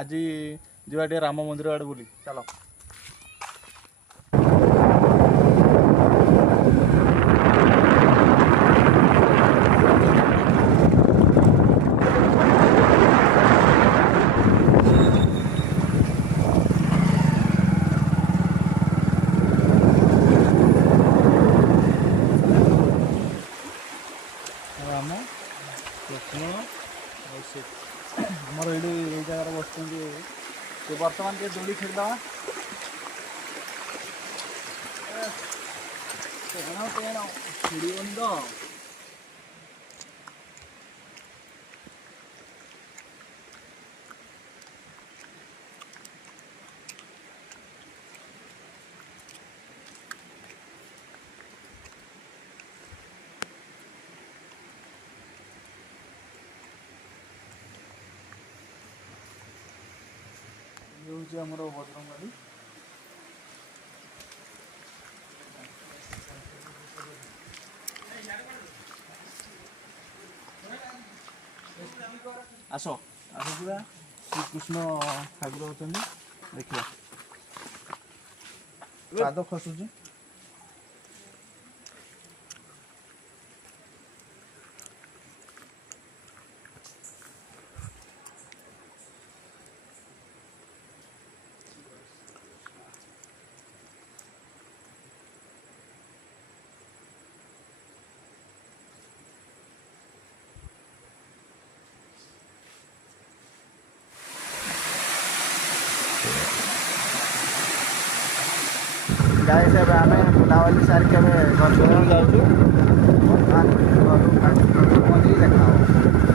आज ଯିବା ଟିକେ ରାମ ମନ୍ଦିର ଆଡ଼େ ବୁଲି ଚାଲ। ରାମ କୃଷ୍ଣ ଆମର ଏଇଠି ଏଇ ଜାଗାରେ ବସୁଛନ୍ତି। ସେ ବର୍ତ୍ତମାନ ଟିକେ ଦୋଳି ଖେଳିଦେବା। ଖେଳିବନି ତ ହେଉଛି ଆମର ବଜରଙ୍ଗବାଲି। ଆସ ଆସିଯିବା। ଶ୍ରୀକୃଷ୍ଣ ଠାକୁର ଅଛନ୍ତି ଦେଖିବା। ପାଦ ଖସୁଛି। गाइस ଏବେ ଆମେ ବୁଲାବୁଲି ସାରିକି ଏବେ ଘରକୁ ଯାଉଛୁ। ଘରକୁ ପହଞ୍ଚିକି ଦେଖା ହେବ।